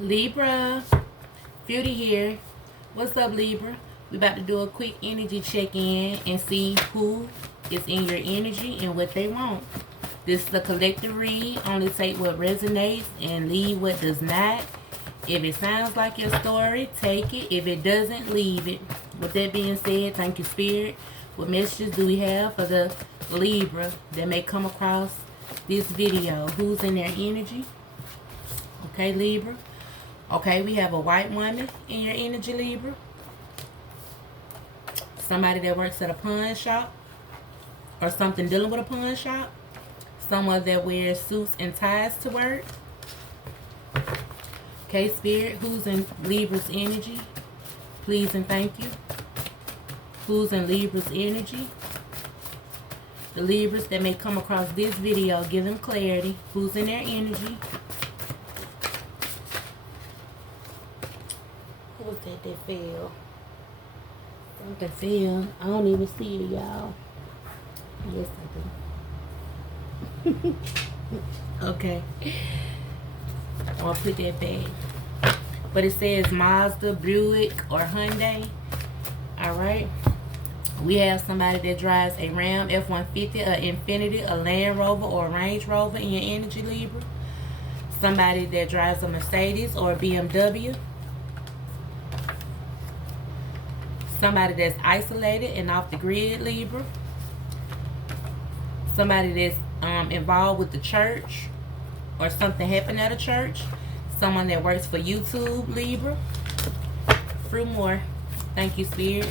Libra, Beauty here. What's up, Libra? We about to do a quick energy check-in and see who is in your energy and what they want. This is a collective read. Only take what resonates and leave what does not. If it sounds like your story, take it. If it doesn't, leave it. With that being said, thank you, Spirit. What messages do we have for the Libra that may come across this video? Who's in their energy? Okay, Libra. Okay, we have a white woman in your energy, Libra. Somebody that works at a pawn shop or something dealing with a pawn shop. Someone that wears suits and ties to work. Okay, Spirit, who's in Libra's energy? Please and thank you. Who's in Libra's energy? The Libras that may come across this video, give them clarity. Who's in their energy? What was that fell? Something fell. I don't even see it, y'all. Yes, I do. Okay. I'll put that back. But it says Mazda, Buick, or Hyundai. Alright. We have somebody that drives a Ram, F-150, a Infiniti, a Land Rover, or a Range Rover in your energy, Libra. Somebody that drives a Mercedes or a BMW. Somebody that's isolated and off the grid, Libra. Somebody that's involved with the church or something happened at a church. Someone that works for YouTube, Libra. Through more. Thank you, Spirit.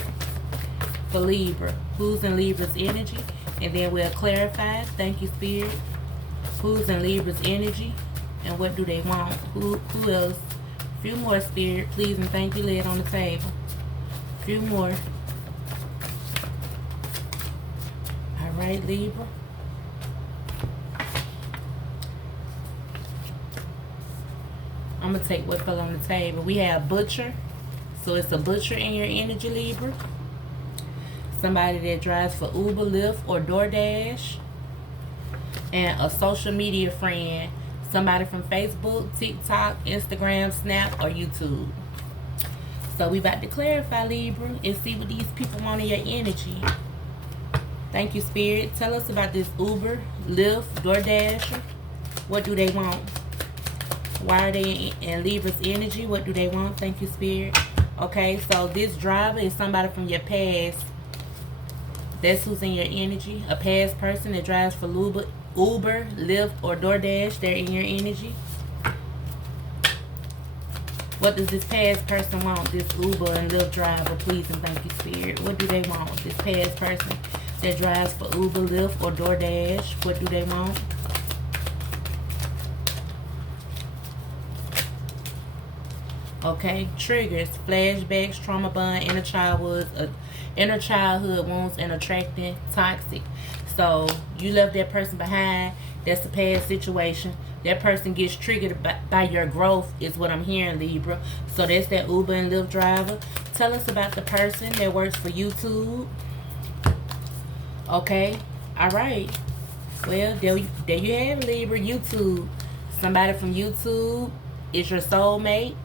For Libra. Who's in Libra's energy? And then we'll clarify. Thank you, Spirit. Who's in Libra's energy? And what do they want? Who else? Few more, Spirit. Please and thank you. Lay it on the table. Few more. Alright, Libra. I'm going to take what fell on the table. We have Butcher. So it's a butcher in your energy, Libra. Somebody that drives for Uber, Lyft, or DoorDash. And a social media friend. Somebody from Facebook, TikTok, Instagram, Snap, or YouTube. So we about to clarify, Libra, and see what these people want in your energy. Thank you, Spirit. Tell us about this Uber, Lyft, DoorDash. What do they want? Why are they in Libra's energy? What do they want? Thank you, Spirit. Okay, so this driver is somebody from your past. That's who's in your energy. A past person that drives for Uber, Lyft, or DoorDash. They're in your energy. What does this past person want? This Uber and Lyft driver, please and thank you, Spirit. What do they want? This past person that drives for Uber, Lyft, or DoorDash. What do they want? Okay, triggers, flashbacks, trauma bond, inner childhood wounds, and attracting toxic. So you left that person behind. That's a past situation. That person gets triggered by your growth is what I'm hearing, Libra. So that's that Uber and Lyft driver. Tell us about the person that works for YouTube. Okay. All right. Well, there you have it, Libra. YouTube. Somebody from YouTube is your soulmate.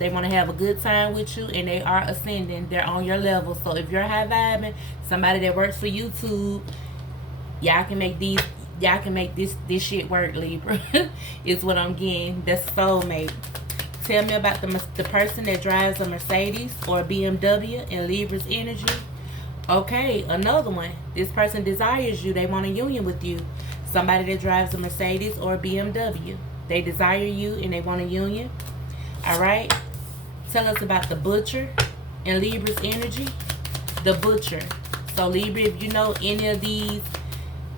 They want to have a good time with you, and they are ascending. They're on your level. So if you're high vibing, somebody that works for YouTube, y'all can make this shit work, Libra. Is what I'm getting. That's soulmate. Tell me about the person that drives a Mercedes or a BMW in Libra's energy. Okay, another one. This person desires you. They want a union with you. Somebody that drives a Mercedes or a BMW. They desire you and they want a union. Alright. Tell us about the butcher in Libra's energy. The butcher. So Libra, if you know any of these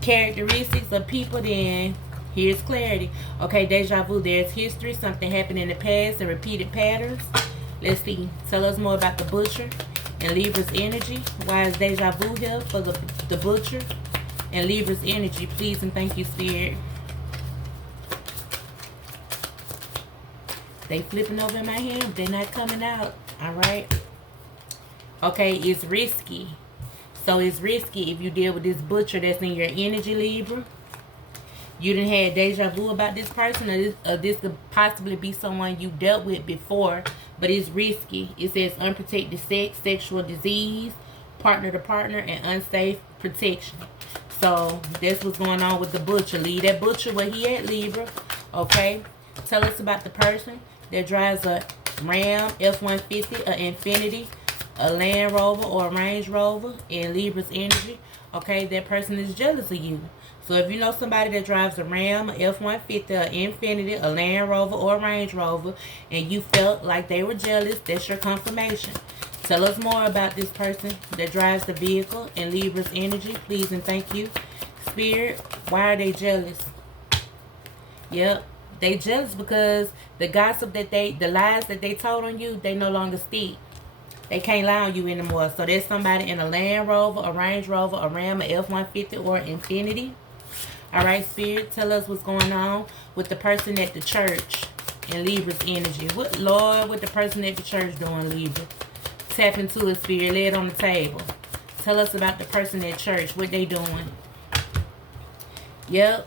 characteristics of people, then here's clarity. Okay, deja vu. There's history. Something happened in the past and repeated patterns. Let's see. Tell us more about the butcher and Libra's energy. Why is deja vu here for the butcher and Libra's energy? Please and thank you, Spirit. They flipping over in my hand. They're not coming out. Alright. Okay, it's risky. So it's risky if you deal with this butcher that's in your energy, Libra. You done had deja vu about this person, or this could possibly be someone you dealt with before, but it's risky. It says unprotected sex, sexual disease, partner to partner, and unsafe protection. So that's what's going on with the butcher. Leave that butcher where he at, Libra. Okay? Tell us about the person that drives a Ram, F-150, an Infinity, a Land Rover, or a Range Rover in Libra's energy. Okay? That person is jealous of you. So if you know somebody that drives a Ram, a F-150, an Infinity, a Land Rover, or a Range Rover, and you felt like they were jealous, that's your confirmation. Tell us more about this person that drives the vehicle in Libra's energy, please and thank you. Spirit, why are they jealous? Yep, they jealous because the gossip that the lies that they told on you, they no longer stick. They can't lie on you anymore. So there's somebody in a Land Rover, a Range Rover, a Ram, a F-150, or Infinity. Alright, Spirit, tell us what's going on with the person at the church in Libra's energy. What, Lord, what the person at the church doing, Libra? Tap into it, Spirit. Lay it on the table. Tell us about the person at church. What they doing? Yep.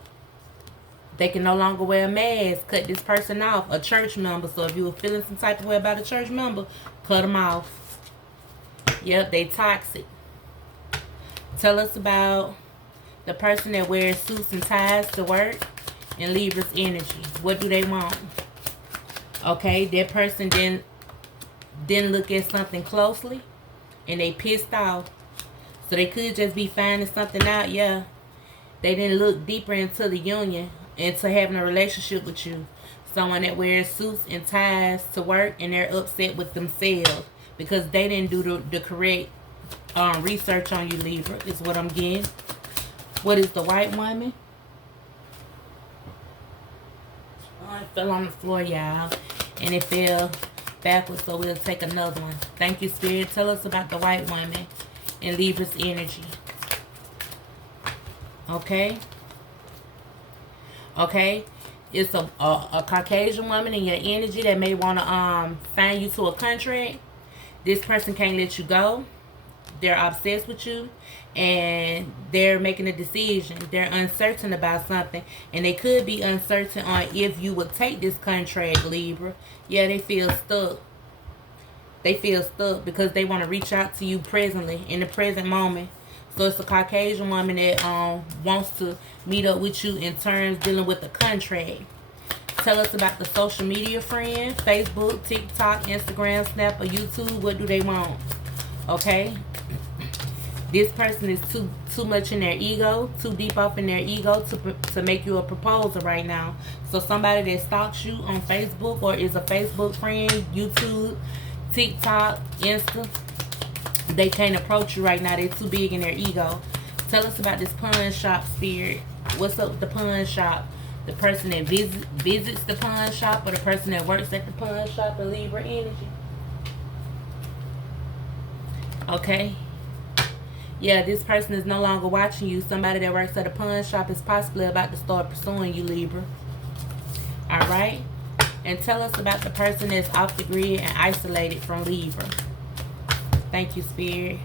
They can no longer wear a mask. Cut this person off. A church member. So if you were feeling some type of way about a church member, cut them off. Yep, they toxic. Tell us about the person that wears suits and ties to work in Libra's energy. What do they want? Okay, that person didn't look at something closely and they pissed off. So they could just be finding something out. Yeah, they didn't look deeper into the union, into having a relationship with you. Someone that wears suits and ties to work and they're upset with themselves because they didn't do the correct research on you, Libra, is what I'm getting. What is the white woman? Oh, it fell on the floor, y'all. And it fell backwards, so we'll take another one. Thank you, Spirit. Tell us about the white woman in Libra's energy. Okay? Okay? It's a Caucasian woman in your energy that may want to sign you to a contract. This person can't let you go. They're obsessed with you. And they're making a decision. They're uncertain about something. And they could be uncertain on if you would take this contract, Libra. Yeah, they feel stuck. They feel stuck because they want to reach out to you presently, in the present moment. So it's a Caucasian woman that wants to meet up with you in terms dealing with the contract. Tell us about the social media friend. Facebook, TikTok, Instagram, Snap, or YouTube. What do they want? Okay? This person is too much in their ego, too deep off in their ego to make you a proposal right now. So somebody that stalks you on Facebook or is a Facebook friend, YouTube, TikTok, Insta, they can't approach you right now. They're too big in their ego. Tell us about this pawn shop, Spirit. What's up with the pawn shop? The person that visits the pawn shop or the person that works at the pawn shop in Libra energy? Okay. Yeah, this person is no longer watching you. Somebody that works at a pawn shop is possibly about to start pursuing you, Libra. Alright? And tell us about the person that's off the grid and isolated from Libra. Thank you, Spirit.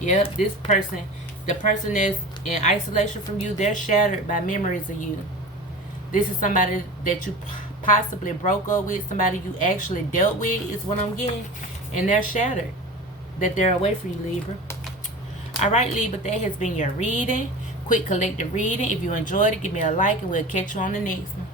Yep, this person, the person that's in isolation from you, they're shattered by memories of you. This is somebody that you possibly broke up with, somebody you actually dealt with is what I'm getting. And they're shattered that they're away from you, Libra. Alright, Libra, that has been your reading. Quick collective reading. If you enjoyed it, give me a like and we'll catch you on the next one.